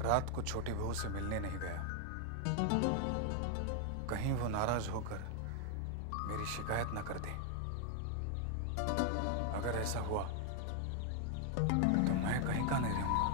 रात को छोटी बहू से मिलने नहीं गया। कहीं वो नाराज होकर मेरी शिकायत न कर दे। अगर ऐसा हुआ तो मैं कहीं का नहीं रहूंगा।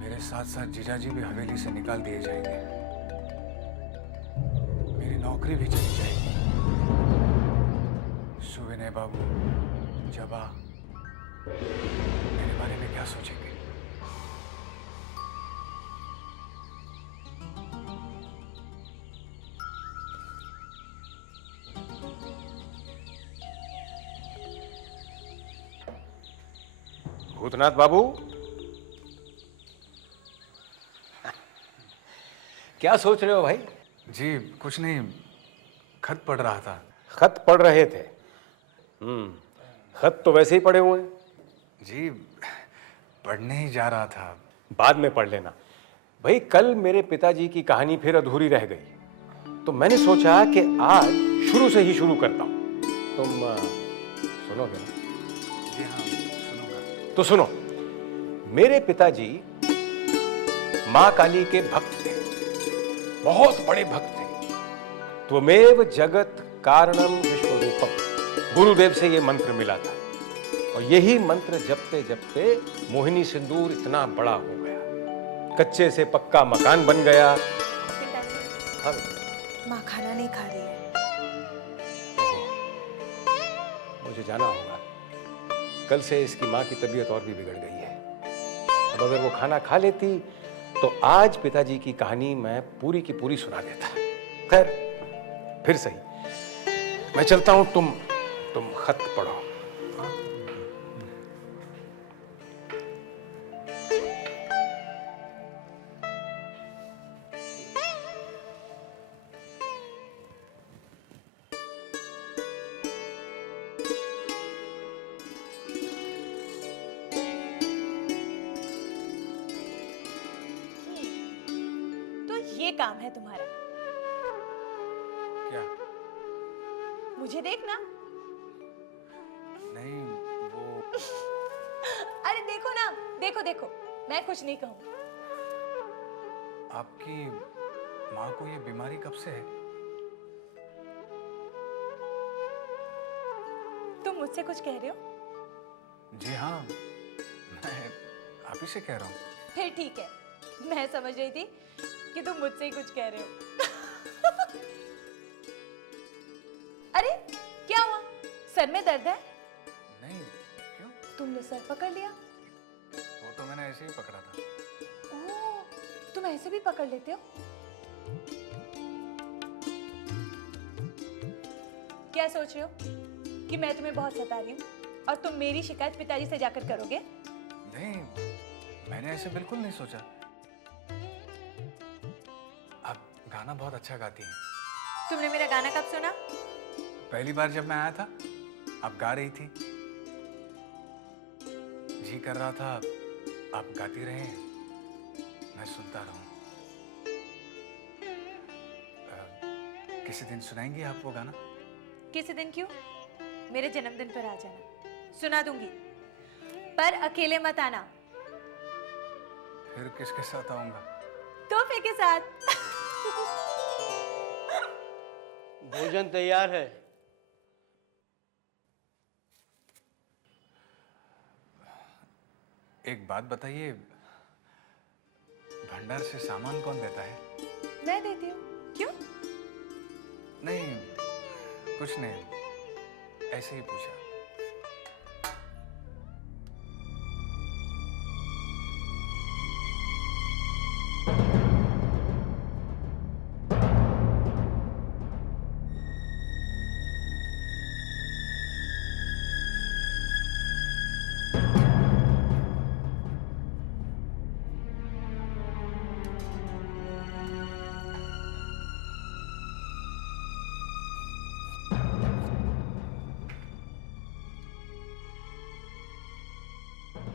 मेरे साथ साथ जीजाजी भी हवेली से निकाल दिए जाएंगे। मेरी नौकरी भी चली जाएगी। सुविनय बाबू, जबा मेरे बारे में क्या सोचेंगे? भूतनाथ बाबू, क्या सोच रहे हो भाई? जी कुछ नहीं, खत पढ़ रहा था। खत पढ़ रहे थे? खत तो वैसे ही पढ़े हुए हैं। जी पढ़ने ही जा रहा था। बाद में पढ़ लेना भाई। कल मेरे पिताजी की कहानी फिर अधूरी रह गई, तो मैंने सोचा कि आज शुरू से ही शुरू करता हूं। तुम सुनोगे ना? जी हाँ सुनूंगा। तो सुनो। मेरे पिताजी मां काली के भक्त थे, बहुत बड़े भक्त थे। त्वमेव जगत कारणम विश्वरूपम, गुरुदेव से ये मंत्र मिला था, और यही मंत्र जपते जपते मोहिनी सिंदूर इतना बड़ा हो गया, कच्चे से पक्का मकान बन गया। पिताजी, हाँ, माँ खाना नहीं खा रही है। मुझे जाना होगा। कल से इसकी माँ की तबीयत और भी बिगड़ गई है। अब अगर वो खाना खा लेती तो आज पिताजी की कहानी मैं पूरी की पूरी सुना देता। खैर, फिर सही, मैं चलता हूं। तुम खत पढ़ो। तो ये काम है तुम्हारा? क्या? मुझे देखना। नहीं वो अरे देखो ना, देखो देखो, मैं कुछ नहीं कहूँ। आपकी माँ को ये बीमारी कब से है? तुम मुझसे कुछ कह रहे हो? जी हाँ, मैं आप ही से कह रहा हूँ। फिर ठीक है, मैं समझ रही थी कि तुम मुझसे ही कुछ कह रहे हो। अरे क्या हुआ? सर में दर्द है? नहीं, क्यों? तुमने सर पकड़ लिया? वो तो मैंने ऐसे ही पकड़ा था। ओह, तुम ऐसे भी पकड़ लेते हो? क्या सोच रहे हो कि मैं तुम्हें बहुत सता रही हूँ और तुम मेरी शिकायत पिताजी से जाकर करोगे? नहीं, मैंने ऐसे बिल्कुल नहीं सोचा। आप गाना बहुत अच्छा गाती हैं। तुमने मेरा गाना कब सुना? पहली बार जब मैं आया था, आप गा रही थी। जी कर रहा था आप गाती रहे, मैं सुनता रहूं। किसी दिन सुनाएंगी आप वो गाना? किसी दिन क्यों? मेरे जन्मदिन पर आ जाना, सुना दूंगी, पर अकेले मत आना। फिर किसके साथ आऊंगा? तोहफे के साथ। भोजन तैयार है। एक बात बताइए, भंडार से सामान कौन देता है? मैं देती हूँ। क्यों? नहीं, कुछ नहीं, ऐसे ही पूछा।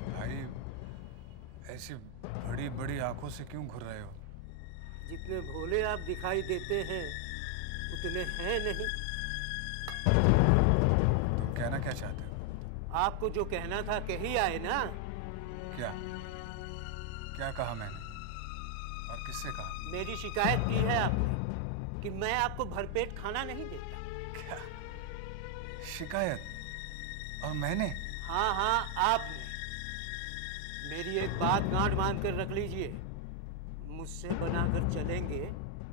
भाई, ऐसी बड़ी बड़ी आंखों से क्यों घूर रहे हो? जितने भोले आप दिखाई देते हैं उतने हैं नहीं। तो कहना क्या चाहते हो? आपको जो कहना था कही आए ना। क्या? क्या कहा मैंने और किससे कहा? मेरी शिकायत की है आपने कि मैं आपको भरपेट खाना नहीं देता। क्या शिकायत? और मैंने? हाँ हाँ, आपने। मेरी एक बात गांठ बांध कर रख लीजिए, मुझसे बनाकर चलेंगे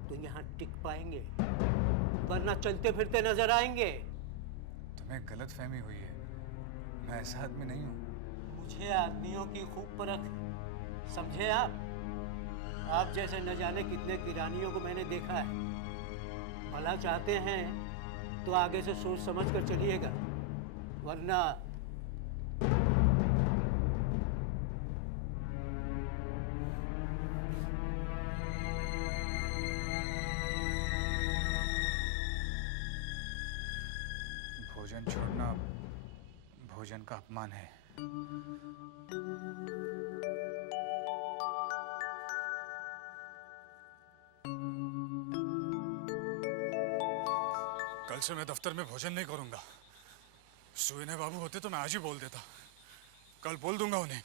तो यहाँ टिक पाएंगे, वरना चलते फिरते नजर आएंगे। तुम्हें गलत फहमी हुई है, मैं ऐसा आदमी नहीं हूँ। मुझे आदमियों की खूब परख है, समझे आप जैसे न जाने कितने किरानियों को मैंने देखा है। भला चाहते हैं तो आगे से सोच समझ कर चलिएगा, वरना भोजन छोड़ना भोजन का अपमान है। कल से मैं दफ्तर में भोजन नहीं करूंगा। सुविनय बाबू होते तो मैं आज ही बोल देता। कल बोल दूंगा उन्हें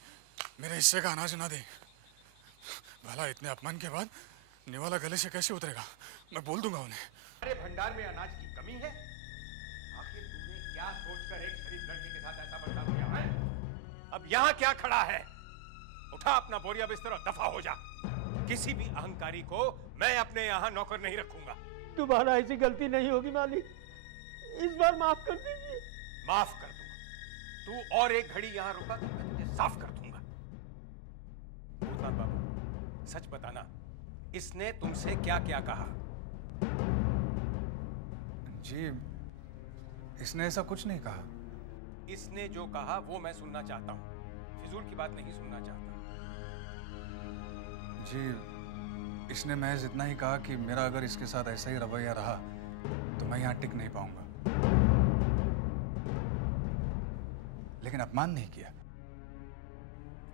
मेरे हिस्से का अनाज ना दे। भला इतने अपमान के बाद निवाला गले से कैसे उतरेगा? मैं बोल दूंगा उन्हें। अरे भंडार में अनाज की कमी है? आखिर तूने क्या सोचकर एक शरीफ लड़के के साथ ऐसा बर्ताव किया है? अब यहाँ क्या खड़ा है? उठा अपना बोरिया बिस्तर और दफा हो जा। किसी भी अहंकारी को मैं अपने यहाँ नौकर नहीं रखूंगा। दोबारा ऐसी गलती नहीं होगी मालिक, इस बार माफ कर दीजिए। माफ कर दूंगा। तू और एक घड़ी यहाँ रुका तो मैं तुझे साफ कर दूंगा। भूतनाथ बाबू, सच बताना, इसने तुमसे क्या क्या कहा? जी, इसने ऐसा कुछ नहीं कहा। इसने जो कहा वो मैं सुनना चाहता हूं, फिजूल की बात नहीं सुनना चाहता। जी, इसने महज इतना ही कहा कि मेरा अगर इसके साथ ऐसा ही रवैया रहा तो मैं यहाँ टिक नहीं पाऊंगा, लेकिन अपमान नहीं किया।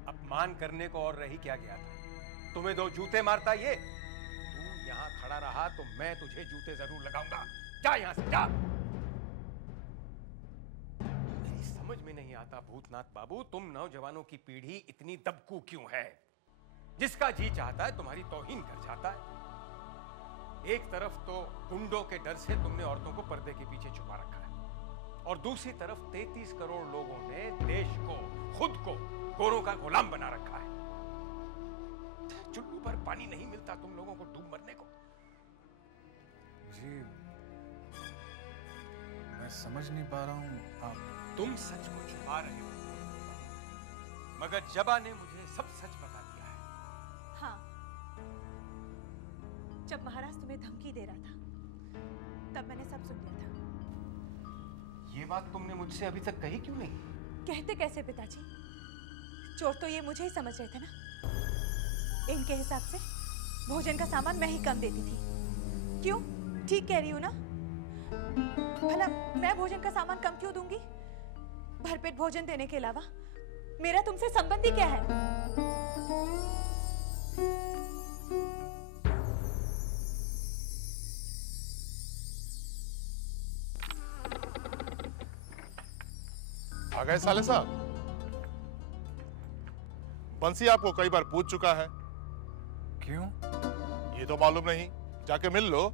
अपमान करने को और रही क्या गया था? तुम्हें दो जूते मारता ये। तू यहाँ खड़ा रहा तो मैं तुझे जूते जरूर लगाऊंगा। जा यहाँ से, जा। मेरी समझ में नहीं आता भूतनाथ बाबू, तुम नौजवानों की पीढ़ी इतनी दबकू क्यों है? जिसका जी चाहता है तुम्हारी तौहीन कर जाता है। एक तरफ तो गुंडों के डर से तुमने औरतों को पर्दे के पीछे छुपा रखा है, और दूसरी तरफ 33 करोड़ लोगों ने देश को, खुद को गोरों का गुलाम बना रखा है। चुल्लू पर पानी नहीं मिलता तुम लोगों को डूब मरने को। जी, मैं समझ नहीं पा रहा हूँ। आप तुम सच को छुपा रहे हो, मगर जबा ने मुझे सब सच बता दिया है। हाँ, जब महाराज तुम्हें धमकी दे रहा था तब मैंने सब सुन लिया था। ये बात तुमने मुझसे अभी तक कही क्यों नहीं? कहते कैसे पिताजी? चोर तो ये मुझे ही समझ रहे थे ना। इनके हिसाब से भोजन का सामान मैं ही कम देती थी। क्यों? ठीक कह रही हूँ ना? भला मैं भोजन का सामान कम क्यों दूंगी? भरपेट भोजन देने के अलावा मेरा तुमसे संबंध ही क्या है? आ गए साले साहब। बंसी आपको कई बार पूछ चुका है। क्यों? ये तो मालूम नहीं, जाके मिल लो।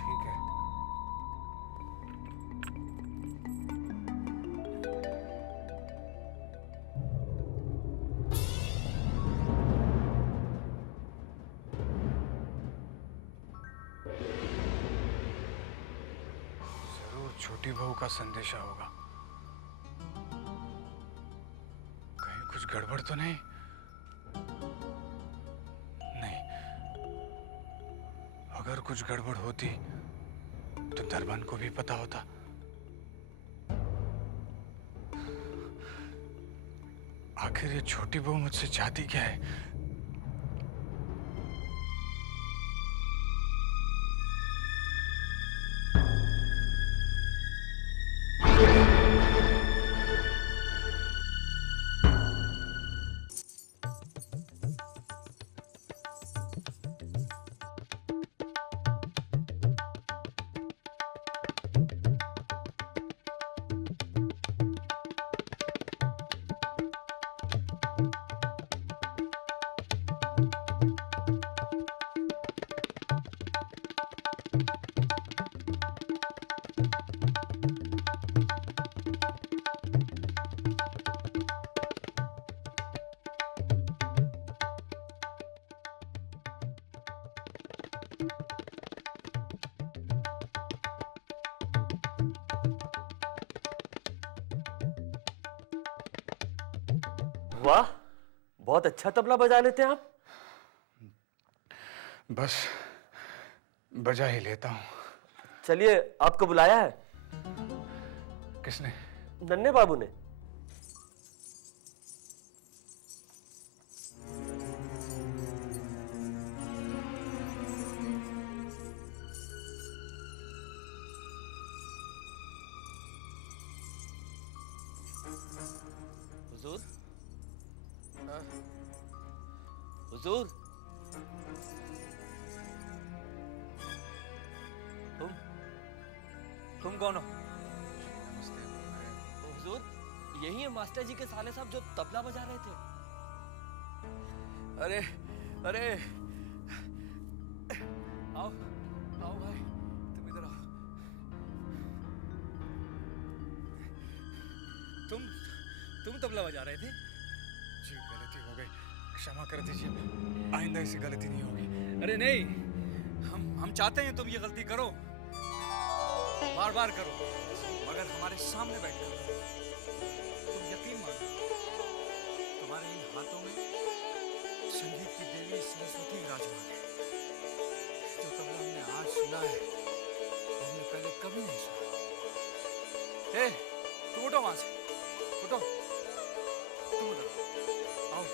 ठीक है। जरूर छोटी बहू का संदेशा होगा। कहीं कुछ गड़बड़ तो नहीं? नहीं, अगर कुछ गड़बड़ होती तो दरबान को भी पता होता। आखिर ये छोटी बहू मुझसे चाहती क्या है? वाह, बहुत अच्छा तबला बजा लेते हैं आप। बस बजा ही लेता हूँ। चलिए, आपको बुलाया है किसने? नन्हे बाबू ने। हुजूर, हुजूर, तुम कौन हो? हुजूर, यही है मास्टर जी के साले साहब जो तबला बजा रहे थे। अरे अरे, आओ आओ भाई, तुम इधर आओ। तुम तबला बजा रहे थे? जी गलती हो गई, क्षमा कर दीजिए, आइंदा ऐसी गलती नहीं होगी। अरे नहीं, हम चाहते हैं तुम ये गलती करो, बार बार करो, मगर हमारे सामने बैठ कर। तुम यकीन मानो, तुम्हारे इन हाथों में संगीत की देवी सरस्वती विराजमान है। जो तबला हमने आज सुना है, वो हमने पहले कभी नहीं सुना। ए, तुम उठो वहां से, उठो, तुम उठो, आओ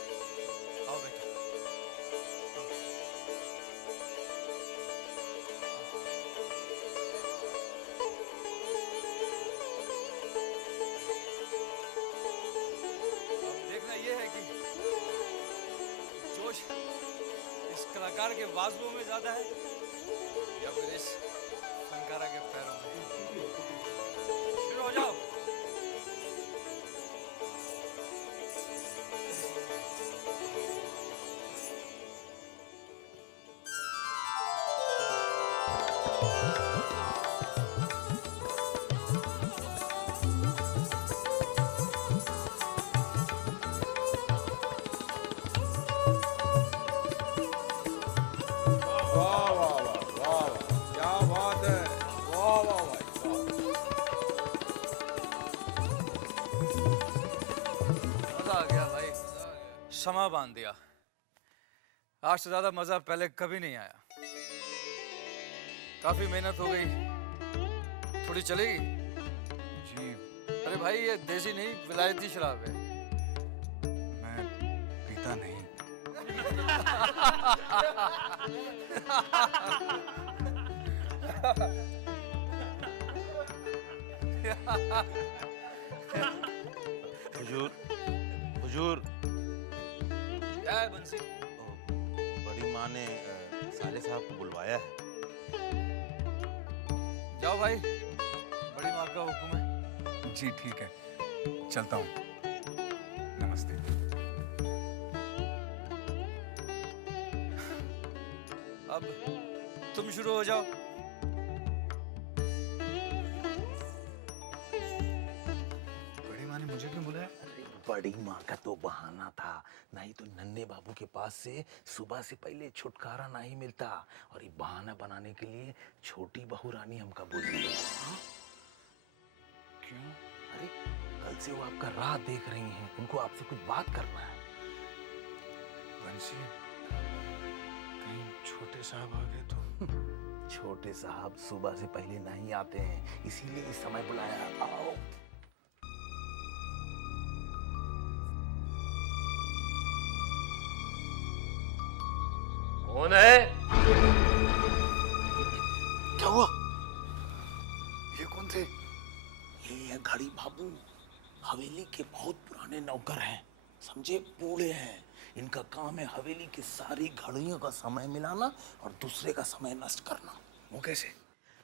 आओ बेटा। इस कलाकार के बाजुओं में ज्यादा है या फिर इस फनकारा के पैरों में? शुरू हो जाओ। समा बांध दिया। आज से ज्यादा मजा पहले कभी नहीं आया। काफी मेहनत हो गई, थोड़ी चलेगी? जी अरे भाई, ये देसी नहीं विलायती शराब है। मैं पीता नहीं। हुजूर, हुजूर, क्या है बंसी? बड़ी माँ ने साले साहब को बुलवाया है। जाओ भाई, बड़ी माँ का हुक्म है। जी ठीक है, चलता हूँ। नमस्ते। अब तुम शुरू हो जाओ। बड़ी माँ ने मुझे क्यों बुलाया? बड़ी माँ का तो बहाना था, नहीं तो नन्हे बाबू के पास से सुबह से पहले छुटकारा नहीं मिलता, और ये बहाना बनाने के लिए छोटी बहू रानी हमका बोली है। क्यों? अरे कल से वो आपका राह देख रही हैं, उनको आपसे कुछ बात करना है। बंसी, कहीं छोटे साहब आ गए तो? छोटे साहब सुबह से पहले नहीं आते हैं, इसीलिए इस समय बुलाया। आओ। कौन है? क्या हुआ? ये कौन थे? ये है घड़ी बाबू, हवेली के बहुत पुराने नौकर हैं, समझे, बूढ़े हैं। इनका काम है हवेली की सारी घड़ियों का समय मिलाना और दूसरे का समय नष्ट करना। वो कैसे?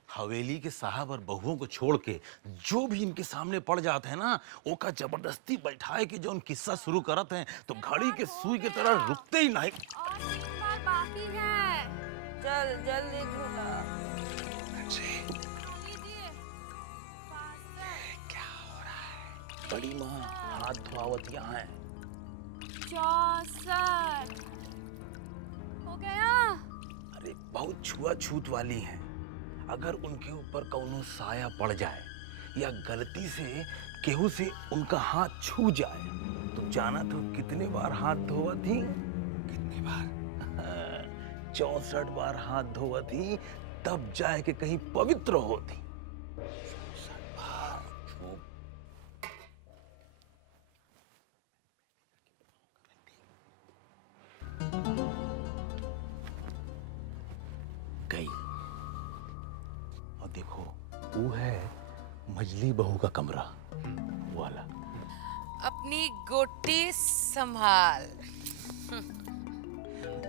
हवेली के साहब और बहुओं को छोड़ के जो भी इनके सामने पड़ जाते हैं ना, वो का जबरदस्ती बैठाए कि जो उन किस्सा शुरू करते हैं तो घड़ी के सुई की तरह रुकते ही नहीं। और 3 बार बाकी है। चल जल्दी झूला लीजिए। क्या हो रहा है? बड़ी माँ हाथ धुआवत यहाँ है। 64 हो गया। अरे बहुत छुआछूत वाली हैं, अगर उनके ऊपर कौनो साया पड़ जाए या गलती से केहू से उनका हाथ छू जाए तुम जाना तो कितने बार हाथ धोवा थी? कितनी बार? 64 बार हाथ धोवा थी, तब जाए के कहीं पवित्र होती। गई। और देखो, वो है मजली बहू का कमरा, वो वाला। अपनी गोटी संभाल।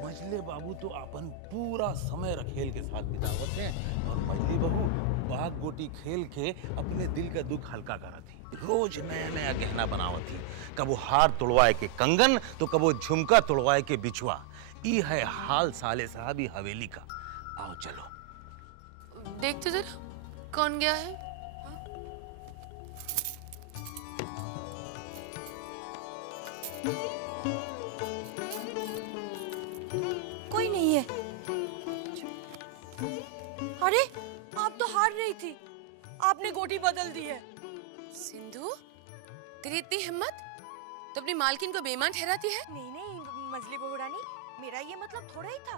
मजले बाबू तो अपन पूरा समय रखेल के साथ बितावत हैं, और मजली बहू बाग गोटी खेल के अपने दिल का दुख हल्का करत थी। रोज नया नया गहना बनावत थी, कबो हार तोड़वाए के कंगन, तो कबो झुमका तोड़वाए के बिछुआ। ई है हाल साले साहब हवेली का। आओ चलो। देख तो जरा कौन गया है। कोई नहीं है। अरे आप तो हार रही थी, आपने गोटी बदल दी है। सिंधु, तेरी इतनी हिम्मत, तो अपनी मालकिन को बेईमान ठहराती है। नहीं नहीं मजली बहू रानी, मेरा ये मतलब थोड़ा ही था।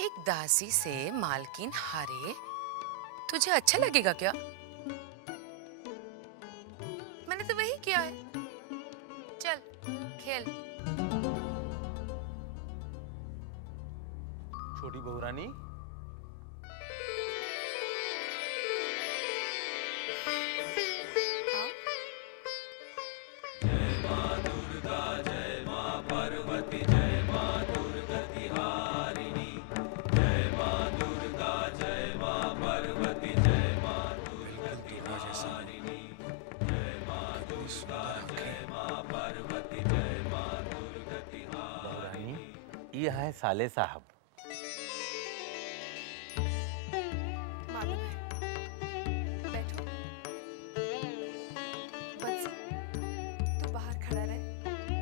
एक दासी से मालकिन हारे, तुझे अच्छा लगेगा क्या? मैंने तो वही किया है। चल खेल। छोटी बहू रानी, आओ। दुर्गा जैसा कितनी सुंदर आंखें। बहू रानी, ये है साले साहब। मालूम है। बैठो। बंसी, तू बाहर खड़ा रहे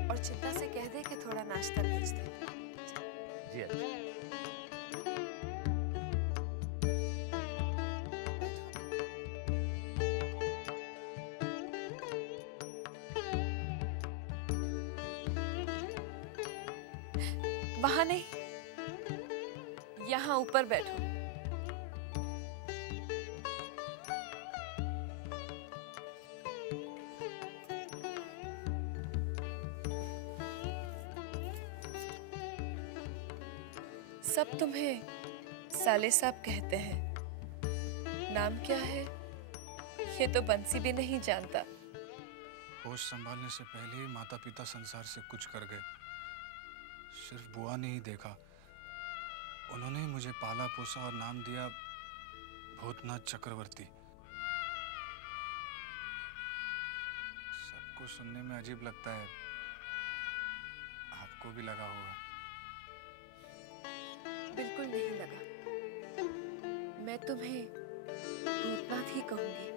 और चिंता से कह दे कि थोड़ा नाश्ता भेज दे। जी अच्छा। वहां नहीं, यहाँ ऊपर बैठो। सब तुम्हें साले साहब कहते हैं। नाम क्या है ये तो बंसी भी नहीं जानता। होश संभालने से पहले ही माता पिता संसार से कुछ कर गए। सिर्फ बुआ ने ही देखा, उन्होंने ही मुझे पाला पोसा और नाम दिया भूतनाथ चक्रवर्ती। सबको सुनने में अजीब लगता है, आपको भी लगा होगा। बिल्कुल नहीं लगा। मैं तुम्हें भूतनाथ ही कहूंगी।